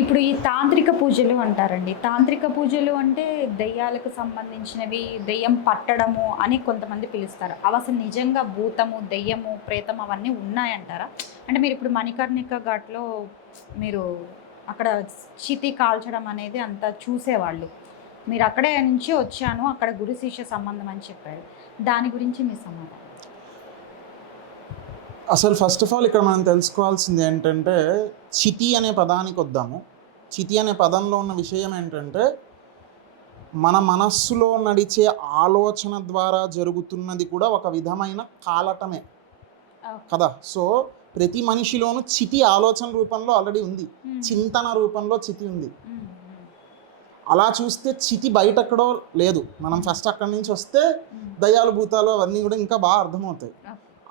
ఇప్పుడు ఈ తాంత్రిక పూజలు అంటారండి. తాంత్రిక పూజలు అంటే దెయ్యాలకు సంబంధించినవి, దెయ్యం పట్టడము అని కొంతమంది పిలుస్తారు. అవసలు నిజంగా భూతము, దెయ్యము, ప్రేతం అవన్నీ ఉన్నాయంటారా? అంటే మీరిప్పుడు మణికర్ణిక ఘాట్‌లో మీరు అక్కడ చితి కాల్చడం అనేది అంతా చూసేవాళ్ళు. మీరక్కడే నుంచి వచ్చాను, అక్కడ గురు శిష్య సంబంధం అని చెప్పారు. దాని గురించి మీ సమాధానం? అసలు ఫస్ట్ ఆఫ్ ఆల్ ఇక్కడ మనం తెలుసుకోవాల్సింది ఏంటంటే, చితి అనే పదానికొద్దాము. చితి అనే పదంలో ఉన్న విషయం ఏంటంటే, మన మనస్సులో నడిచే ఆలోచన ద్వారా జరుగుతున్నది కూడా ఒక విధమైన కాలటమే కదా. సో ప్రతి మనిషిలోనూ చితి ఆలోచన రూపంలో ఆల్రెడీ ఉంది, చింతన రూపంలో చితి ఉంది. అలా చూస్తే చితి బయట ఎక్కడో లేదు. మనం ఫస్ట్ అక్కడి నుంచి వస్తే దయ్యాలు, భూతాలు అవన్నీ కూడా ఇంకా బాగా అర్థమవుతాయి.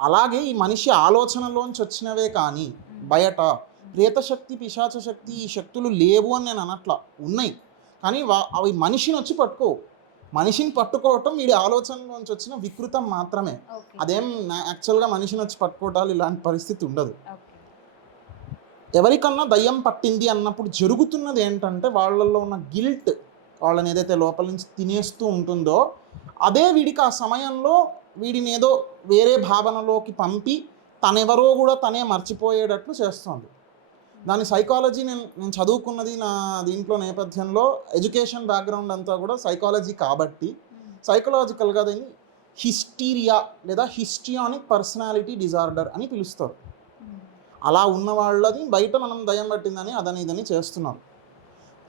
అలాగే ఈ మనిషి ఆలోచనలోంచి వచ్చినవే కానీ బయట ప్రేతశక్తి, పిశాచ శక్తి, ఈ శక్తులు లేవు అని నేను అనట్లా, ఉన్నాయి. కానీ అవి మనిషిని వచ్చి పట్టుకోవు. మనిషిని పట్టుకోవటం వీడి ఆలోచనలోంచి వచ్చిన వికృతం మాత్రమే. అదేం యాక్చువల్గా మనిషిని వచ్చి పట్టుకోవటాలు ఇలాంటి పరిస్థితి ఉండదు. ఎవరికన్నా దయ్యం పట్టింది అన్నప్పుడు జరుగుతున్నది ఏంటంటే, వాళ్ళల్లో ఉన్న గిల్ట్, వాళ్ళని ఏదైతే లోపల నుంచి తినేస్తూ ఉంటుందో అదే వీడికి ఆ సమయంలో వీడిని ఏదో వేరే భావనలోకి పంపి తనెవరో కూడా తనే మర్చిపోయేటట్లు చేస్తుంది. దాని సైకాలజీ నేను చదువుకున్నది నా దీంట్లో నేపథ్యంలో ఎడ్యుకేషన్ బ్యాక్గ్రౌండ్ అంతా కూడా సైకాలజీ కాబట్టి సైకలాజికల్గా దీన్ని హిస్టీరియా లేదా హిస్ట్రియానిక్ పర్సనాలిటీ డిజార్డర్ అని పిలుస్తారు. అలా ఉన్న వాళ్ళది బయట మనం దయ్యం పట్టిందని అదని ఇదని చేస్తున్నారు.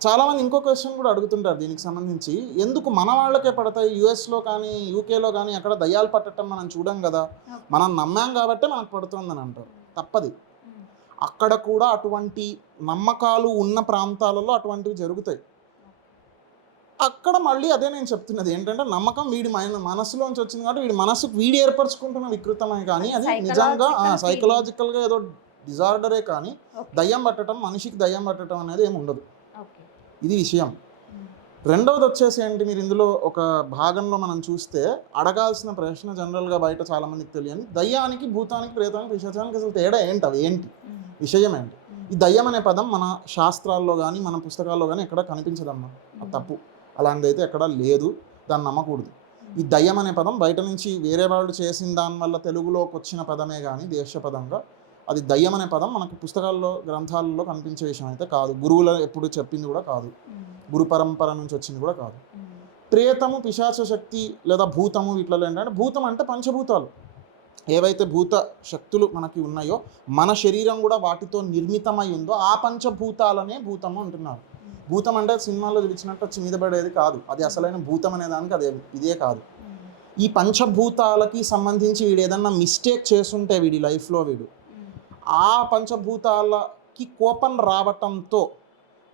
చాలామంది ఇంకో క్వశ్చన్ కూడా అడుగుతుంటారు దీనికి సంబంధించి, ఎందుకు మన వాళ్ళకే పడతాయి, యుఎస్లో కానీ యూకేలో కానీ అక్కడ దయ్యాలు పట్టడం మనం చూడం కదా, మనం నమ్మాం కాబట్టే మనకు పడుతుందని అంటారు. తప్పది. అక్కడ కూడా అటువంటి నమ్మకాలు ఉన్న ప్రాంతాలలో అటువంటివి జరుగుతాయి. అక్కడ మళ్ళీ అదే నేను చెప్తున్నది ఏంటంటే, నమ్మకం వీడి మనసులోంచి వచ్చింది కాబట్టి వీడి మనసుకు వీడి ఏర్పరచుకుంటున్న వికృతమే కానీ అది నిజంగా సైకలాజికల్గా ఏదో డిజార్డరే కానీ దయ్యం పట్టడం, మనిషికి దయ్యం పట్టడం అనేది ఏమి ఉండదు. ఇది విషయం. రెండవది వచ్చేసి ఏంటి, మీరు ఇందులో ఒక భాగంలో మనం చూస్తే అడగాల్సిన ప్రశ్న జనరల్గా బయట చాలామందికి తెలియని, దయ్యానికి, భూతానికి, ప్రేతానికి, పిశాచానికి అసలు తేడా ఏంటి, అవి ఏంటి, విషయం ఏంటి? ఈ దయ్యం అనే పదం మన శాస్త్రాల్లో కానీ మన పుస్తకాల్లో కానీ ఎక్కడ కనిపించదమ్మా. అది తప్పు. అలాంటిదైతే ఎక్కడా లేదు, దాన్ని నమ్మకూడదు. ఈ దయ్యం అనే పదం బయట నుంచి వేరే వాళ్ళు చేసిన దానివల్ల తెలుగులోకి వచ్చిన పదమే కానీ దేశపదంగా అది దయ్యం అనే పదం మనకు పుస్తకాల్లో, గ్రంథాలలో కనిపించే విషయం అయితే కాదు. గురువులు ఎప్పుడు చెప్పింది కూడా కాదు, గురు పరంపర నుంచి వచ్చింది కూడా కాదు. ప్రేతము, పిశాచ శక్తి లేదా భూతము, వీటిలో ఏంటంటే, భూతం అంటే పంచభూతాలు. ఏవైతే భూత శక్తులు మనకి ఉన్నాయో, మన శరీరం కూడా వాటితో నిర్మితమై ఉందో ఆ పంచభూతాలనే భూతము అంటున్నారు. భూతం అంటే సినిమాలో చూపించినట్టు వచ్చి మీద పడేది కాదు, అది అసలైన భూతం అనే దానికి అదే ఇదే కాదు. ఈ పంచభూతాలకి సంబంధించి వీడు ఏదన్నా మిస్టేక్ చేస్తుంటే వీడి లైఫ్లో వీడు ఆ పంచభూతాలకి కోపం రావటంతో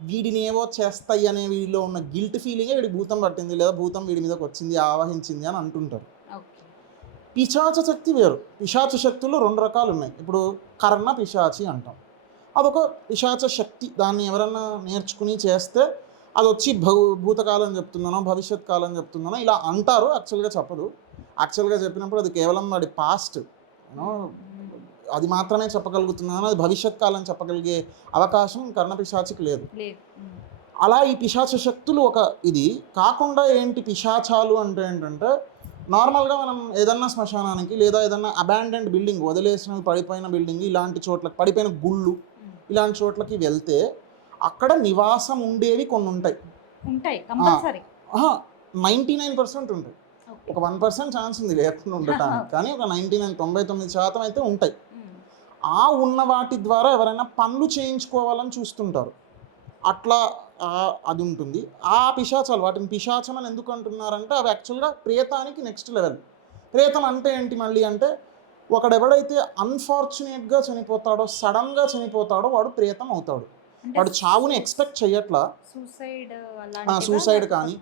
వీడిని ఏవో చేస్తాయి అనే వీడిలో ఉన్న గిల్ట్ ఫీలింగే వీడి భూతం పట్టింది లేదా భూతం వీడి మీదకి వచ్చింది, ఆవహించింది అని అంటుంటారు. పిశాచ శక్తి వేరు. పిశాచ శక్తులు రెండు రకాలు ఉన్నాయి. ఇప్పుడు కర్ణ పిశాచి అంటాం, అదొక పిశాచ శక్తి. దాన్ని ఎవరన్నా నేర్చుకుని చేస్తే అది వచ్చి భూతకాలం చెప్తున్నానో భవిష్యత్ కాలం చెప్తున్నానో ఇలా అంటారు. యాక్చువల్గా చెప్పదు. యాక్చువల్గా చెప్పినప్పుడు అది కేవలం వాడి పాస్ట్ అది మాత్రమే చెప్పగలుగుతున్నాను, అది భవిష్యత్ కాలం చెప్పగలిగే అవకాశం కర్ణపిశాచికి లేదు. అలా ఈ పిశాచ శక్తులు ఒక ఇది కాకుండా ఏంటి, పిశాచాలు అంటే ఏంటంటే, నార్మల్గా మనం ఏదన్నా శ్మశానానికి లేదా ఏదన్నా అబాండెండ్ బిల్డింగ్, వదిలేసినవి పడిపోయిన బిల్డింగ్, ఇలాంటి చోట్లకి, పడిపోయిన గుళ్ళు ఇలాంటి చోట్లకి వెళ్తే అక్కడ నివాసం ఉండేవి కొన్ని ఉంటాయి. 99% ఉంటాయి. ఒక 1% ఛాన్స్ ఉంది లేకుండా ఉండటానికి, కానీ ఒక 99% అయితే ఉంటాయి. ఆ ఉన్న వాటి ద్వారా ఎవరైనా పనులు చేయించుకోవాలని చూస్తుంటారు. అట్లా అది ఉంటుంది. ఆ పిశాచాలు, వాటిని పిశాచం అని ఎందుకు అంటున్నారంటే, అవి యాక్చువల్గా ప్రేతానికి నెక్స్ట్ లెవెల్. ప్రేతం అంటే ఏంటి మళ్ళీ అంటే, ఒకడెవడైతే అన్ఫార్చునేట్గా చనిపోతాడో, సడన్గా చనిపోతాడో వాడు ప్రేతం అవుతాడు. వాడు చావుని ఎక్స్పెక్ట్ చేయట్లా. సూసైడ్ కానీ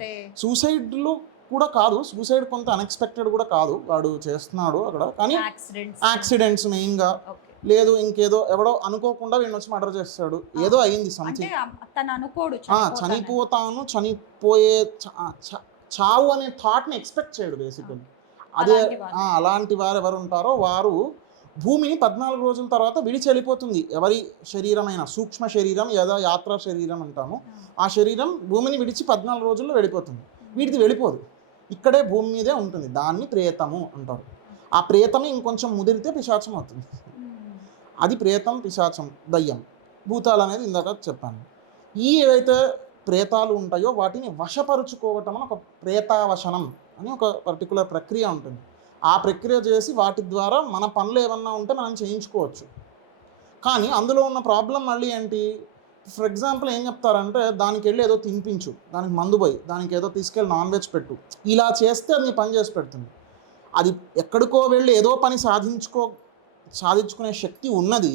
సూసైడ్లో కూడా కాదు, సూసైడ్ కొంత అన్ఎక్స్పెక్టెడ్ కూడా కాదు, వాడు చేస్తున్నాడు అక్కడ, కానీ యాక్సిడెంట్స్ మెయిన్గా, లేదు ఇంకేదో ఎవడో అనుకోకుండా వీడిని వచ్చి మర్డర్ చేస్తాడు, ఏదో అయింది సంథింగ్, చనిపోతాను, చనిపోయే చావు అనే థాట్ని ఎక్స్పెక్ట్ చేయడు బేసికల్లీ. అదే అలాంటి వారు ఎవరు ఉంటారో వారు భూమిని 14 రోజుల తర్వాత విడిచి వెళ్ళిపోతుంది. ఎవరి శరీరమైనా సూక్ష్మ శరీరం లేదా యాత్రా శరీరం అంటాము, ఆ శరీరం భూమిని విడిచి 14 రోజుల్లో వెళ్ళిపోతుంది. వీటిది వెళ్ళిపోదు, ఇక్కడే భూమి మీదే ఉంటుంది. దాన్ని ప్రేతము అంటారు. ఆ ప్రేతమే ఇంకొంచెం ముదిరితే పిశాచం అవుతుంది. అది ప్రేతం, పిశాచం, దయ్యం, భూతాలు అనేది ఇందాక చెప్పాను. ఈ ఏవైతే ప్రేతాలు ఉంటాయో వాటిని వశపరుచుకోవటం అని ఒక ప్రేతావశనం అని ఒక పర్టికులర్ ప్రక్రియ ఉంటుంది. ఆ ప్రక్రియ చేసి వాటి ద్వారా మన పనులు ఏమన్నా ఉంటే మనం చేయించుకోవచ్చు. కానీ అందులో ఉన్న ప్రాబ్లం మళ్ళీ ఏంటి, ఫర్ ఎగ్జాంపుల్ ఏం చెప్తారంటే దానికి వెళ్ళి ఏదో తినిపించు, దానికి మందు పోయి, దానికి ఏదో తీసుకెళ్ళి నాన్ వెజ్ పెట్టు, ఇలా చేస్తే అది పని చేసి పెడుతుంది. అది ఎక్కడికో వెళ్ళి ఏదో పని సాధించుకునే శక్తి ఉన్నది,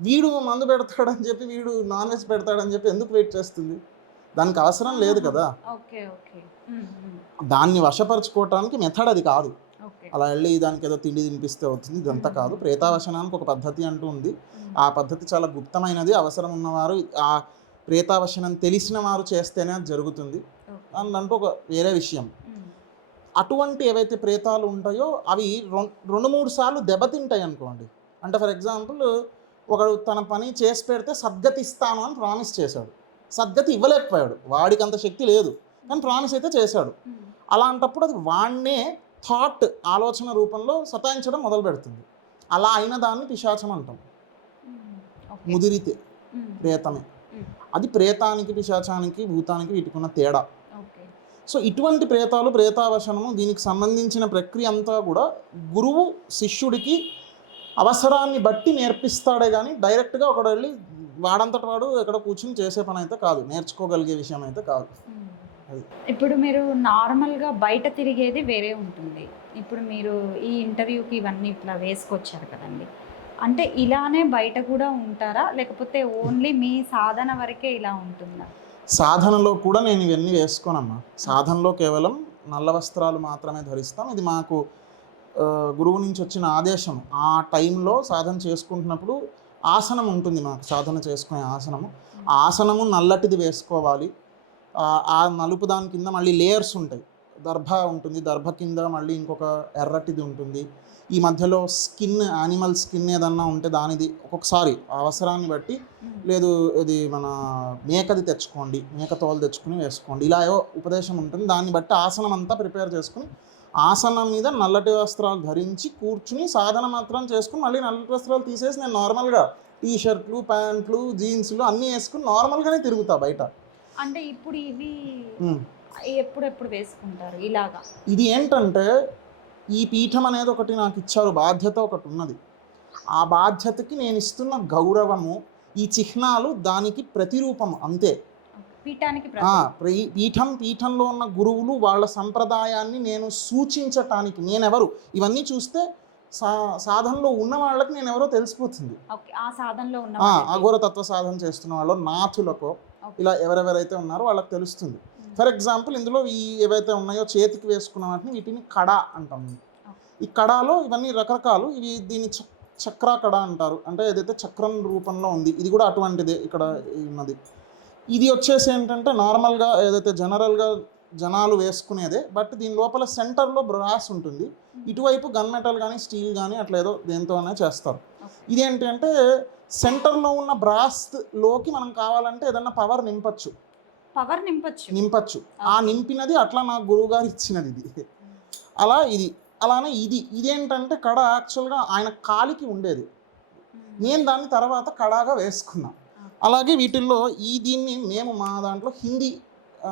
వీడు మందు పెడతాడని చెప్పి వీడు నాన్ వెజ్ పెడతాడని చెప్పి ఎందుకు వెయిట్ చేస్తుంది? దానికి అవసరం లేదు కదా. దాన్ని వశపరచుకోవటానికి మెథడ్ అది కాదు. అలా వెళ్ళి దానికి ఏదో తిండి తినిపిస్తే అవుతుంది, ఇదంతా కాదు. ప్రేతావశనానికి ఒక పద్ధతి అంటూ ఉంది. ఆ పద్ధతి చాలా గుప్తమైనది. అవసరం ఉన్నవారు, ఆ ప్రేతావశనం తెలిసిన వారు చేస్తేనే అది జరుగుతుంది. దాంట్లో ఒక వేరే విషయం, అటువంటి ఏవైతే ప్రేతాలు ఉంటాయో అవి 2-3 సార్లు దెబ్బతింటాయి అనుకోండి. అంటే ఫర్ ఎగ్జాంపుల్ ఒకడు తన పని చేసి పెడితే సద్గతి ఇస్తాను అని ప్రామిస్ చేశాడు, సద్గతి ఇవ్వలేకపోయాడు, వాడికి అంత శక్తి లేదు, కానీ ప్రామిస్ అయితే చేశాడు. అలాంటప్పుడు అది వాడినే థాట్, ఆలోచన రూపంలో సతాయించడం మొదలు పెడుతుంది. అలా అయిన దాన్ని పిశాచం అంటాం. ముదిరితే ప్రేతమే. అది ప్రేతానికి, పిశాచానికి, భూతానికి వీటికున్న తేడా. సో ఇటువంటి ప్రేతాలు, ప్రేతావశనము, దీనికి సంబంధించిన ప్రక్రియ అంతా కూడా గురువు శిష్యుడికి అవసరాన్ని బట్టి నేర్పిస్తాడే కానీ డైరెక్ట్గా ఒకడు వెళ్ళి వాడంతటి వాడు ఎక్కడ కూర్చుని చేసే పని అయితే కాదు, నేర్చుకోగలిగే విషయం అయితే కాదు. ఇప్పుడు మీరు నార్మల్గా బయట తిరిగేది వేరే ఉంటుంది. ఇప్పుడు మీరు ఈ ఇంటర్వ్యూకి ఇవన్నీ ఇట్లా వేసుకొచ్చారు కదండి, అంటే ఇలానే బయట కూడా ఉంటారా, లేకపోతే ఓన్లీ మీ సాధన వరకే ఇలా ఉంటుందా? సాధనలో కూడా నేను ఇవన్నీ వేసుకోనమ్మా. సాధనలో కేవలం నల్ల వస్త్రాలు మాత్రమే ధరిస్తాం. ఇది మాకు గురువు నుంచి వచ్చిన ఆదేశం. ఆ టైంలో సాధన చేసుకుంటున్నప్పుడు ఆసనం ఉంటుంది, మాకు సాధన చేసుకునే ఆసనము. ఆ ఆసనము నల్లటిది వేసుకోవాలి. ఆ నలుపు దాని కింద మళ్ళీ లేయర్స్ ఉంటాయి. దర్భ ఉంటుంది, దర్భ కింద మళ్ళీ ఇంకొక ఎర్రటిది ఉంటుంది. ఈ మధ్యలో స్కిన్, యానిమల్ స్కిన్ ఏదన్నా ఉంటే దానిది ఒక్కొక్కసారి అవసరాన్ని బట్టి, లేదు ఇది మన మేకది తెచ్చుకోండి, మేక తోలు తెచ్చుకుని వేసుకోండి, ఇలా ఏవో ఉపదేశం ఉంటుంది. దాన్ని బట్టి ఆసనం అంతా ప్రిపేర్ చేసుకుని ఆసనం మీద నల్లటి వస్త్రాలు ధరించి కూర్చుని సాధన మాత్రం చేసుకుని మళ్ళీ నల్లటి వస్త్రాలు తీసేసి నేను నార్మల్గా టీ షర్ట్లు, ప్యాంట్లు, జీన్స్లు అన్నీ వేసుకుని నార్మల్గానే తిరుగుతా బయట. అంటే ఇప్పుడు ఇవి ఎప్పుడెప్పుడు వేసుకుంటారు ఇలాగా? ఇది ఏంటంటే ఈ పీఠం అనేది ఒకటి నాకు ఇచ్చారు, బాధ్యత ఒకటి ఉన్నది. ఆ బాధ్యతకి నేను ఇస్తున్న గౌరవము, ఈ చిహ్నాలు దానికి ప్రతిరూపం అంతే. పీఠంలో ఉన్న గురువులు వాళ్ళ సంప్రదాయాన్ని నేను సూచించటానికి, నేనెవరు ఇవన్నీ చూస్తే సాధనలో ఉన్న వాళ్ళకి నేనెవరో తెలిసిపోతుంది. అఘోర తత్వ సాధన చేస్తున్న వాళ్ళు, నాథులకో ఇలా ఎవరెవరైతే ఉన్నారో వాళ్ళకి తెలుస్తుంది. ఫర్ ఎగ్జాంపుల్ ఇందులో ఈ ఏవైతే ఉన్నాయో చేతికి వేసుకున్న వాటిని వీటిని కడ అంటాం. ఈ కడాలో ఇవన్నీ రకరకాలు, ఇవి దీన్ని చక్రా కడ అంటారు. అంటే ఏదైతే చక్రం రూపంలో ఉంది, ఇది కూడా అటువంటిదే ఇక్కడ ఉన్నది. ఇది వచ్చేసి ఏంటంటే నార్మల్గా ఏదైతే జనరల్గా జనాలు వేసుకునేదే, బట్ దీని లోపల సెంటర్లో బ్రాస్ ఉంటుంది. ఇటువైపు గన్ మెటల్ కానీ స్టీల్ కానీ అట్లా ఏదో దేంతోనే చేస్తారు. ఇదేంటి అంటే సెంటర్లో ఉన్న బ్రాస్లోకి మనం కావాలంటే ఏదన్నా పవర్ నింపచ్చు. ఆ నింపినది అట్లా నాకు గురువుగారు ఇచ్చినది ఇది. అలా ఇది అలానే ఇదేంటంటే కడ యాక్చువల్గా ఆయన కాలికి ఉండేది, నేను దాన్ని తర్వాత కడాగా వేసుకున్నా. అలాగే వీటిల్లో దీన్ని మేము మా దాంట్లో హిందీ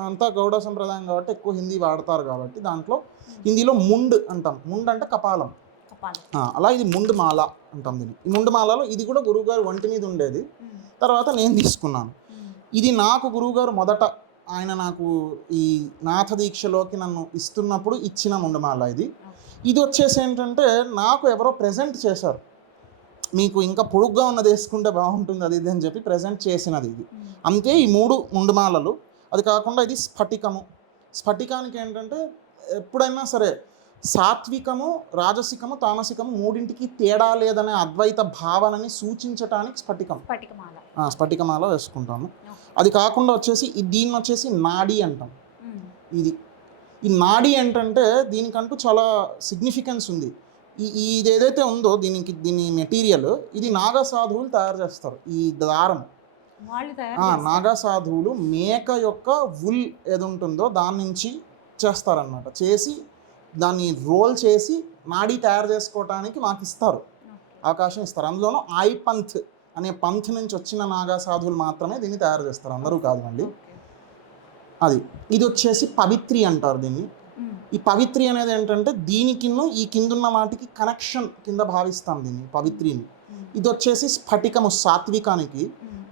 అంతా గౌడ సంప్రదాయం కాబట్టి ఎక్కువ హిందీ వాడతారు కాబట్టి దాంట్లో హిందీలో ముండ్ అంటాం. ముండ్ అంటే కపాలం. అలా ఇది ముండ్ మాల అంటాం దీన్ని. ఈ ముండ్ మాలలో ఇది కూడా గురువుగారు ఒంటి మీద ఉండేది, తర్వాత నేను తీసుకున్నాను. ఇది నాకు గురువుగారు మొదట ఆయన నాకు ఈ నాథ దీక్షలోకి నన్ను ఇస్తున్నప్పుడు ఇచ్చిన ముండమాల. ఇది వచ్చేసి ఏంటంటే నాకు ఎవరో ప్రెజెంట్ చేశారు, మీకు ఇంకా పొడుగ్గా ఉన్నది వేసుకుంటే బాగుంటుంది అది ఇది అని చెప్పి ప్రెజెంట్ చేసినది ఇది. అంతే ఈ 3 ముండుమాలలు. అది కాకుండా ఇది స్ఫటికము. స్ఫటికానికి ఏంటంటే ఎప్పుడైనా సరే సాత్వికము, రాజసికము, తామసికము మూడింటికి తేడా లేదనే అద్వైత భావనని సూచించటానికి స్ఫటికమాల వేసుకుంటాము. అది కాకుండా వచ్చేసి దీన్ని వచ్చేసి నాడీ అంటాం. ఈ నాడీ ఏంటంటే దీనికంటూ చాలా సిగ్నిఫికెన్స్ ఉంది. ఇది ఏదైతే ఉందో దీని మెటీరియల్ ఇది నాగా సాధువులు తయారు చేస్తారు. ఈ దారం వాళ్ళు తయారు నాగా సాధువులు మేక యొక్క వుల్ ఏది ఉంటుందో దాని నుంచి చేస్తారన్నమాట. చేసి దాన్ని రోల్ చేసి నాడీ తయారు చేసుకోవటానికి మాకు ఇస్తారు, అవకాశం ఇస్తారు. అందులోనూ పంత్ అనే పంత్ నుంచి వచ్చిన నాగా సాధువులు మాత్రమే దీన్ని తయారు చేస్తారు, అందరూ కాదు మళ్ళీ. అది ఇది వచ్చేసి పవిత్రి అంటారు దీన్ని. ఈ పవిత్రి అనేది ఏంటంటే దీనికి ఈ కిందున్న వాటికి కనెక్షన్ కింద భావిస్తాం దీన్ని పవిత్రిని. ఇది వచ్చేసి స్ఫటికము సాత్వికానికి,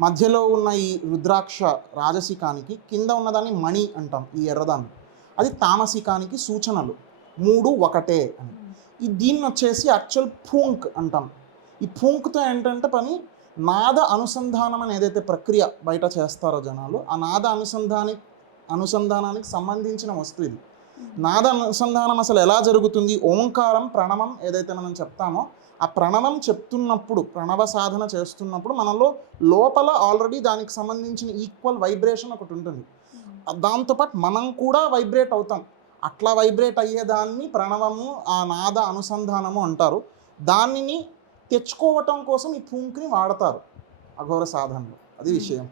మధ్యలో ఉన్న ఈ రుద్రాక్ష రాజసికానికి, కింద ఉన్నదాన్ని మణి అంటాం ఈ ఎర్రదాన్ని, అది తామసికానికి సూచనలు. 3 ఒకటే అని. ఈ దీన్ని వచ్చేసి యాక్చువల్ పూంక్ అంటాం. ఈ పూంక్తో ఏంటంటే పని నాద అనుసంధానం అని ఏదైతే ప్రక్రియ బయట చేస్తారో జనాలు, ఆ నాద అనుసంధానానికి సంబంధించిన వస్తువు ఇది. నాద అనుసంధానం అసలు ఎలా జరుగుతుంది? ఓంకారం ప్రణవం ఏదైతే మనం చెప్తామో ఆ ప్రణవం చెప్తున్నప్పుడు, ప్రణవ సాధన చేస్తున్నప్పుడు మనలో లోపల ఆల్రెడీ దానికి సంబంధించిన ఈక్వల్ వైబ్రేషన్ ఒకటి ఉంటుంది. దాంతోపాటు మనం కూడా వైబ్రేట్ అవుతాం. అట్లా వైబ్రేట్ అయ్యేదాన్ని ప్రణవము, ఆ నాద అనుసంధానము అంటారు. దానిని తెచ్చుకోవటం కోసం ఈ పూంక్ని వాడతారు అఘోర సాధనలో, అది విషయం.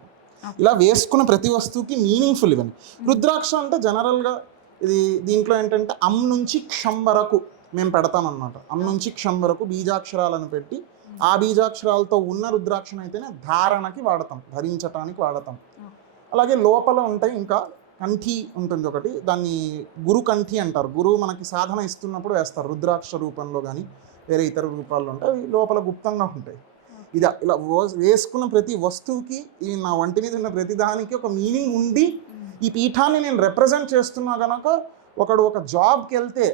ఇలా వేసుకున్న ప్రతి వస్తువుకి మీనింగ్ఫుల్ ఇవన్నీ. రుద్రాక్ష అంటే జనరల్గా ఇది దీంట్లో ఏంటంటే నుంచి క్షం వరకు మేము పెడతామన్నమాట. నుంచి క్షం వరకు బీజాక్షరాలను పెట్టి ఆ బీజాక్షరాలతో ఉన్న రుద్రాక్షను అయితేనే ధారణకి వాడతాం, ధరించటానికి వాడతాం. అలాగే లోపల ఉంటాయి ఇంకా కంఠి ఉంటుంది ఒకటి, దాన్ని గురు కంఠి అంటారు. గురువు మనకి సాధన ఇస్తున్నప్పుడు వేస్తారు రుద్రాక్ష రూపంలో కానీ వేరే ఇతర రూపాల్లో ఉంటాయి. అవి లోపల గుప్తంగా ఉంటాయి. ఇది ఇలా వేసుకున్న ప్రతి వస్తువుకి, ఈ నా వంటి మీద ఉన్న ప్రతి దానికి ఒక మీనింగ్ ఉండి, ఈ పీఠాన్ని నేను రిప్రజెంట్ చేస్తున్నా కనుక ఒకడు ఒక జాబ్కి వెళ్తే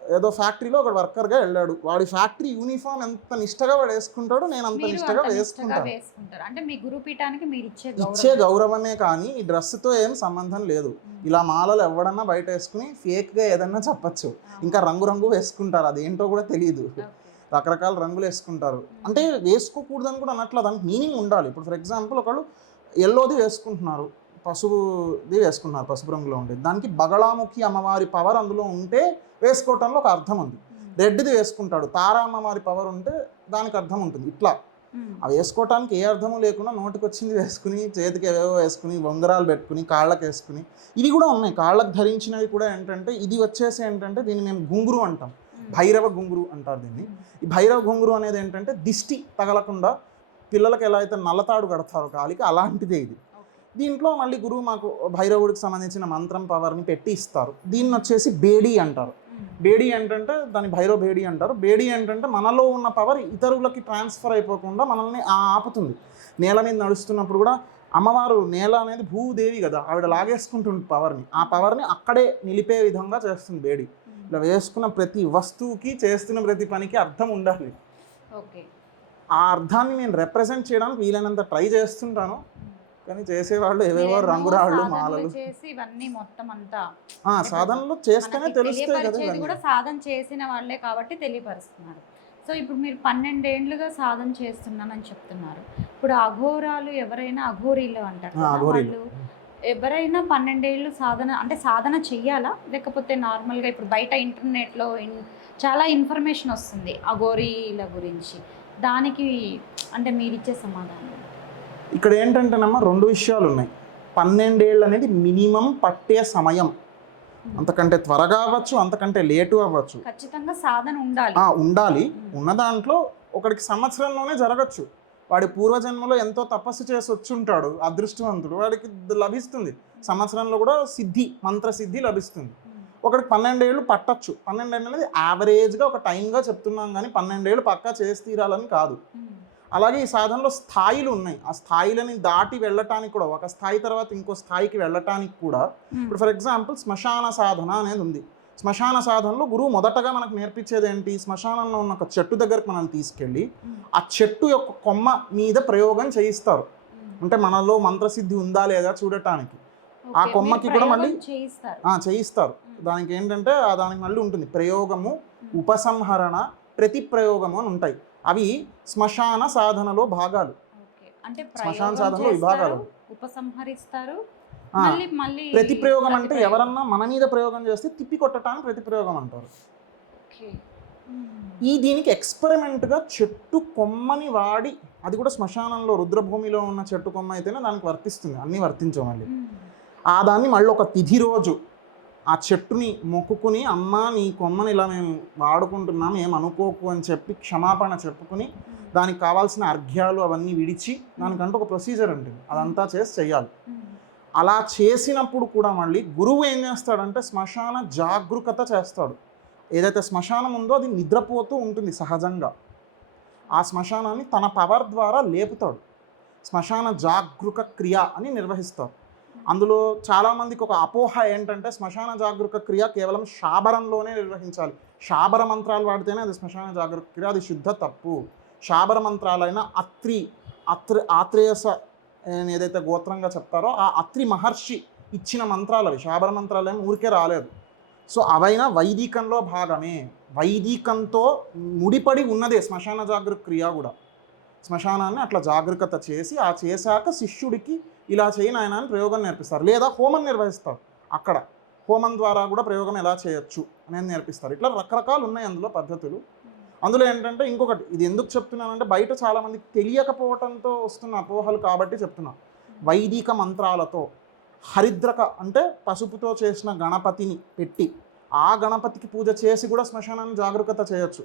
ఏదో ఫ్యాక్టరీలో ఒక వర్కర్గా వెళ్ళాడు, వాడి ఫ్యాక్టరీ యూనిఫామ్ ఎంత నిష్టగా వాడు వేసుకుంటాడో నేను అంత నిష్టగా వేసుకుంటాను. అంటే మీ గురుపీఠానికి మీరు ఇచ్చే గౌరవమే కానీ ఈ డ్రెస్తో ఏం సంబంధం లేదు. ఇలా మాలలు ఎవడన్నా బయట వేసుకుని ఫేక్గా ఏదన్నా చెప్పచ్చు. ఇంకా రంగు వేసుకుంటారు, అదేంటో కూడా తెలియదు, రకరకాల రంగులు వేసుకుంటారు. అంటే వేసుకోకూడదని కూడా అనట్లా, దానికి మీనింగ్ ఉండాలి. ఇప్పుడు ఫర్ ఎగ్జాంపుల్ ఒకళ్ళు ఎల్లోది వేసుకుంటున్నారు, పసుపుది వేసుకున్నారు, పసుపు రంగులో ఉండేది, దానికి బగళాముఖి అమ్మవారి పవర్ అందులో ఉంటే వేసుకోవటంలో ఒక అర్థం ఉంది. రెడ్ది వేసుకుంటాడు, తారా అమ్మవారి పవర్ ఉంటే దానికి అర్థం ఉంటుంది. ఇట్లా అవి వేసుకోవటానికి ఏ అర్థము లేకుండా నోటికి వచ్చింది వేసుకుని, చేతికి ఏవేవో వేసుకుని, ఉంగరాలు పెట్టుకుని, కాళ్ళకి వేసుకుని, ఇవి కూడా ఉన్నాయి. కాళ్ళకు ధరించినవి కూడా ఏంటంటే ఇది వచ్చేసి ఏంటంటే దీన్ని మేము గుంగురు అంటాం, భైరవ గుంగురు అంటారు దీన్ని. ఈ భైరవ గుంగురు అనేది ఏంటంటే దిష్టి తగలకుండా పిల్లలకి ఎలా అయితే నల్లతాడు కడతారో కాలికి, అలాంటిదే ఇది. దీంట్లో మళ్ళీ గురువు మాకు భైరవుడికి సంబంధించిన మంత్రం పవర్ని పెట్టి ఇస్తారు. దీన్ని వచ్చేసి బేడి అంటారు. బేడి ఏంటంటే దాని భైరవ బేడి అంటారు. బేడి ఏంటంటే మనలో ఉన్న పవర్ ఇతరులకి ట్రాన్స్ఫర్ అయిపోకుండా మనల్ని ఆపుతుంది. నేల మీద నడుస్తున్నప్పుడు కూడా అమ్మవారు, నేల అనేది భూదేవి కదా, ఆవిడ లాగేసుకుంటుంది పవర్ని, ఆ పవర్ని అక్కడే నిలిపే విధంగా చేస్తుంది బేడి. ఇలా వేసుకున్న ప్రతి వస్తువుకి, చేస్తున్న ప్రతి పనికి అర్థం ఉండాలి. ఆ అర్థాన్ని నేను రిప్రజెంట్ చేయడానికి వీలైనంత ట్రై చేస్తుంటాను, కానీ చేసేవాళ్ళు ఏవేవో రంగురాళ్ళు మాలలు చేసి ఇవన్నీ మొత్తం అంతా సాధనలు చేస్తేనే తెలుస్తాయి కదా. కూడా సాధన చేసిన వాళ్ళే కాబట్టి తెలియపరుస్తున్నారు. సో ఇప్పుడు మీరు 12 ఏళ్ళుగా సాధన చేస్తున్నానని చెప్తున్నారు. ఇప్పుడు అఘోరాలు ఎవరైనా, అఘోరీలు అంటారు, వాళ్ళు ఎవరైనా 12 ఏళ్ళు సాధన చెయ్యాలా, లేకపోతే నార్మల్గా ఇప్పుడు బయట ఇంటర్నెట్లో చాలా ఇన్ఫర్మేషన్ వస్తుంది అఘోరీల గురించి, దానికి అంటే మీరు ఇచ్చే సమాధానం? ఇక్కడ ఏంటంటేనమ్మా 2 విషయాలు ఉన్నాయి. 12 ఏళ్ళు అనేది మినిమం పట్టే సమయం, అంతకంటే త్వరగా అవ్వచ్చు, అంతకంటే లేటు అవ్వచ్చు. ఖచ్చితంగా సాధన ఉండాలి. ఉన్న దాంట్లో ఒకడికి సంవత్సరంలోనే జరగచ్చు. వాడి పూర్వజన్మలో ఎంతో తపస్సు చేసి వచ్చి ఉంటాడు, అదృష్టవంతుడు, వాడికి లభిస్తుంది. సంవత్సరంలో కూడా మంత్రసిద్ధి లభిస్తుంది. ఒకడికి 12 ఏళ్ళు పట్టచ్చు. 12 ఏళ్ళు అనేది యావరేజ్గా ఒక టైంగా చెప్తున్నాం, కానీ 12 ఏళ్ళు పక్కా చేసి తీరాలని కాదు. అలాగే ఈ సాధనలో స్థాయిలు ఉన్నాయి. ఆ స్థాయిలని దాటి వెళ్ళటానికి కూడా, ఒక స్థాయి తర్వాత ఇంకో స్థాయికి వెళ్ళటానికి కూడా, ఇప్పుడు ఫర్ ఎగ్జాంపుల్ శ్మశాన సాధన అనేది ఉంది. శ్మశాన సాధనలో గురువు మొదటగా మనకు నేర్పించేది ఏంటి? శ్మశానంలో ఉన్న ఒక చెట్టు దగ్గరకు మనం తీసుకెళ్ళి ఆ చెట్టు యొక్క కొమ్మ మీద ప్రయోగం చేయిస్తారు. అంటే మనలో మంత్రసిద్ధి ఉందా లేదా చూడటానికి. ఆ కొమ్మకి కూడా మళ్ళీ చేయిస్తారు. దానికి ఏంటంటే దానికి మళ్ళీ ఉంటుంది ప్రయోగము, ఉపసంహరణ, ప్రతి ప్రయోగము అని ఉంటాయి. అవి శ్మశాన సాధనలో భాగాలు. శ్మశాన సాధనలో విభాగాలు. ఉపసంహరిస్తారు. ప్రతి ప్రయోగం అంటే ఎవరన్నా మన మీద ప్రయోగం చేస్తే తిప్పి కొట్టడానికి ప్రతి ప్రయోగం అంటారు. దీనికి ఎక్స్పెరిమెంట్గా చెట్టు కొమ్మని వాడి, అది కూడా శ్మశానంలో రుద్రభూమిలో ఉన్న చెట్టు కొమ్మ అయితేనే దానికి వర్తిస్తుంది, అన్నీ వర్తించవు మళ్ళీ. దాన్ని మళ్ళీ ఒక తిథి రోజు ఆ చెట్టుని మొక్కుకుని, అమ్మ నీ కొమ్మని ఇలా మేము వాడుకుంటున్నాం ఏమనుకోకు అని చెప్పి క్షమాపణ చెప్పుకుని, దానికి కావాల్సిన అర్ఘ్యాలు అవన్నీ విడిచి, దానికంటూ ఒక ప్రొసీజర్ ఉంటుంది, అదంతా చేసి చెయ్యాలి. అలా చేసినప్పుడు కూడా మళ్ళీ గురువు ఏం చేస్తాడంటే శ్మశాన జాగరూకత చేస్తాడు. ఏదైతే శ్మశానం ఉందో అది నిద్రపోతూ ఉంటుంది సహజంగా, ఆ శ్మశానాన్ని తన పవర్ ద్వారా లేపుతాడు. శ్మశాన జాగృక క్రియ అని నిర్వహిస్తారు. అందులో చాలామందికి ఒక అపోహ ఏంటంటే శ్మశాన జాగృక క్రియ కేవలం శాబరంలోనే నిర్వహించాలి, శాబర మంత్రాలు వాడితేనే అది శ్మశాన జాగృక క్రియ, అది శుద్ధ తప్పు. శాబర మంత్రాలైన ఆత్రేయస ఏదైతే గోత్రంగా చెప్తారో ఆ అత్రి మహర్షి ఇచ్చిన మంత్రాలు అవి, శాబర మంత్రాలు ఏమి ఊరికే రాలేదు. సో అవైనా వైదికంలో భాగమే, వైదికంతో ముడిపడి ఉన్నదే శ్మశాన జాగృక క్రియ కూడా. శ్మశానాన్ని అట్లా జాగరూకత చేసి, ఆ చేశాక శిష్యుడికి ఇలా చేయని ఆయన అని ప్రయోగం నేర్పిస్తారు, లేదా హోమం నిర్వహిస్తారు. అక్కడ హోమం ద్వారా కూడా ప్రయోగం ఎలా చేయొచ్చు అనేది నేర్పిస్తారు. ఇట్లా రకరకాలు ఉన్నాయి అందులో పద్ధతులు. అందులో ఏంటంటే ఇంకొకటి, ఇది ఎందుకు చెప్తున్నానంటే బయట చాలామందికి తెలియకపోవటంతో వస్తున్న అపోహలు కాబట్టి చెప్తున్నా. వైదిక మంత్రాలతో హరిద్రక అంటే పసుపుతో చేసిన గణపతిని పెట్టి, ఆ గణపతికి పూజ చేసి కూడా శ్మశానాన్ని జాగరూకత చేయొచ్చు.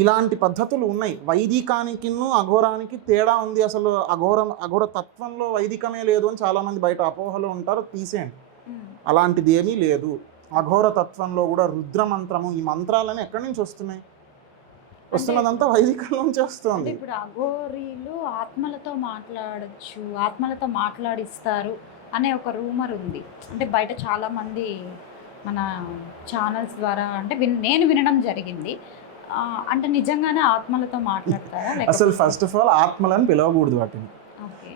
ఇలాంటి పద్ధతులు ఉన్నాయి. వైదికానికి అఘోరానికి తేడా ఉంది. అసలు అఘోర తత్వంలో వైదికమే లేదు అని చాలామంది బయట అపోహలు ఉంటారు, తీసేయండి. అలాంటిది ఏమీ లేదు. అఘోర తత్వంలో కూడా రుద్రమంత్రము, ఈ మంత్రాలని ఎక్కడి నుంచి వస్తున్నాయి? వస్తున్నదంతా వైదికంలో నుంచి వస్తుంది. ఇప్పుడు అఘోరీలు ఆత్మలతో మాట్లాడచ్చు, ఆత్మలతో మాట్లాడిస్తారు అనే ఒక రూమర్ ఉంది. అంటే బయట చాలామంది మన ఛానల్స్ ద్వారా అంటే నేను వినడం జరిగింది. అంటే నిజంగానే ఆత్మలతో మాట్లాడతారా? అసలు ఫస్ట్ ఆఫ్ ఆల్ ఆత్మలను పిలవకూడదు వాటిని.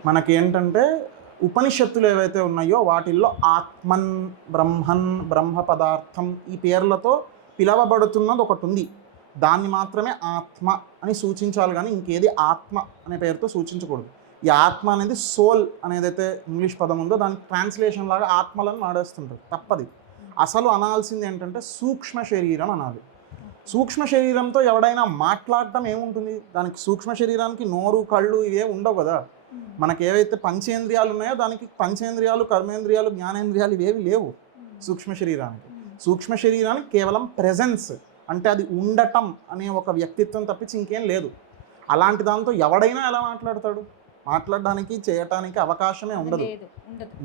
మనకేంటంటే ఉపనిషత్తులు ఏవైతే ఉన్నాయో వాటిల్లో ఆత్మన్, బ్రహ్మన్, బ్రహ్మ పదార్థం ఈ పేర్లతో పిలవబడుతున్నది ఒకటి ఉంది. దాన్ని మాత్రమే ఆత్మ అని సూచించాలి, కానీ ఇంకేది ఆత్మ అనే పేరుతో సూచించకూడదు. ఈ ఆత్మ అనేది సోల్ అనేదైతే ఇంగ్లీష్ పదం ఉందో దానికి ట్రాన్స్లేషన్ లాగా ఆత్మలను వాడేస్తుంటారు, తప్పది. అసలు అనాల్సింది ఏంటంటే సూక్ష్మ శరీరం అనాలి. సూక్ష్మ శరీరంతో ఎవడైనా మాట్లాడటం ఏముంటుంది? దానికి సూక్ష్మ శరీరానికి నోరు, కళ్ళు ఇవే ఉండవు కదా. మనకి ఏవైతే పంచేంద్రియాలు ఉన్నాయో దానికి పంచేంద్రియాలు, కర్మేంద్రియాలు, జ్ఞానేంద్రియాలు ఇవేవి లేవు సూక్ష్మ శరీరానికి. సూక్ష్మ శరీరానికి కేవలం ప్రెజెన్స్ అంటే అది ఉండటం అనే ఒక వ్యక్తిత్వం తప్పించి ఇంకేం లేదు. అలాంటి దాంతో ఎవడైనా ఎలా మాట్లాడతాడు? మాట్లాడడానికి, చేయటానికి అవకాశమే ఉండదు,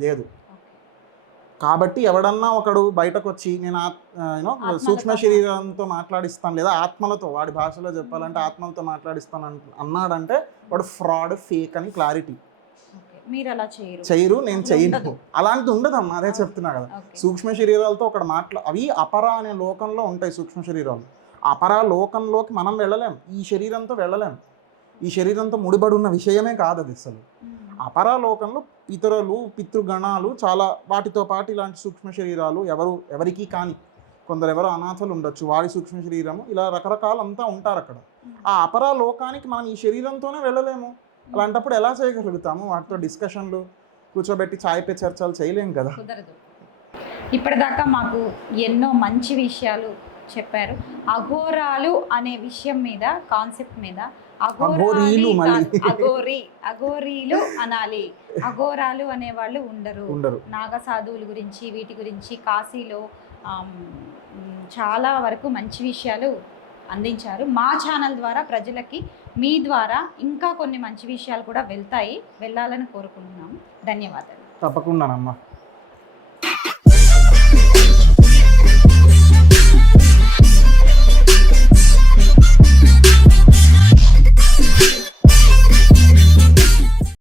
లేదు. కాబట్టి ఎవడన్నా ఒకడు బయటకు వచ్చి నేను సూక్ష్మ శరీరంతో మాట్లాడిస్తాను, లేదా ఆత్మలతో, వాడి భాషలో చెప్పాలంటే ఆత్మలతో మాట్లాడిస్తాను అన్నాడంటే వాడు ఫ్రాడ్, ఫేక్ అని క్లారిటీ. మీరు అలా చేయరు, నేను చేయను, అలాంటిది ఉండదమ్మా. అదే చెప్తున్నా కదా. సూక్ష్మ శరీరాలతో ఒకడు అవి అపర అనే లోకంలో ఉంటాయి సూక్ష్మ శరీరాలు. అపర లోకంలోకి మనం వెళ్ళలేం, ఈ శరీరంతో వెళ్ళలేం. ఈ శరీరంతో ముడిపడి ఉన్న విషయమే కాదు అది అసలు. అపరాలోకంలో పితరులు, పితృగణాలు చాలా, వాటితో పాటు ఇలాంటి సూక్ష్మ శరీరాలు ఎవరికి కానీ, కొందరెవరో అనాథలు ఉండొచ్చు, వాడి సూక్ష్మ శరీరము, ఇలా రకరకాలంతా ఉంటారు అక్కడ. ఆ అపరాలోకానికి మనం ఈ శరీరంతోనే వెళ్ళలేము. అలాంటప్పుడు ఎలా చేయగలుగుతాము? వాటితో డిస్కషన్లు కూర్చోబెట్టి ఛాయ్ పే చర్చలు చేయలేము కదా. ఇప్పటిదాకా మాకు ఎన్నో మంచి విషయాలు చెప్పారు. అఘోరాలు అనే విషయం మీద, కాన్సెప్ట్ మీద, అఘోరీలు అనాలి, అఘోరాలు అనేవాళ్ళు ఉండరు. నాగసాధువుల గురించి, వీటి గురించి కాశీలో చాలా వరకు మంచి విషయాలు అందించారు. మా ఛానల్ ద్వారా ప్రజలకి మీ ద్వారా ఇంకా కొన్ని మంచి విషయాలు కూడా వెళ్ళాలని కోరుకుంటున్నాము. ధన్యవాదాలు. తప్పకుండానమ్మా.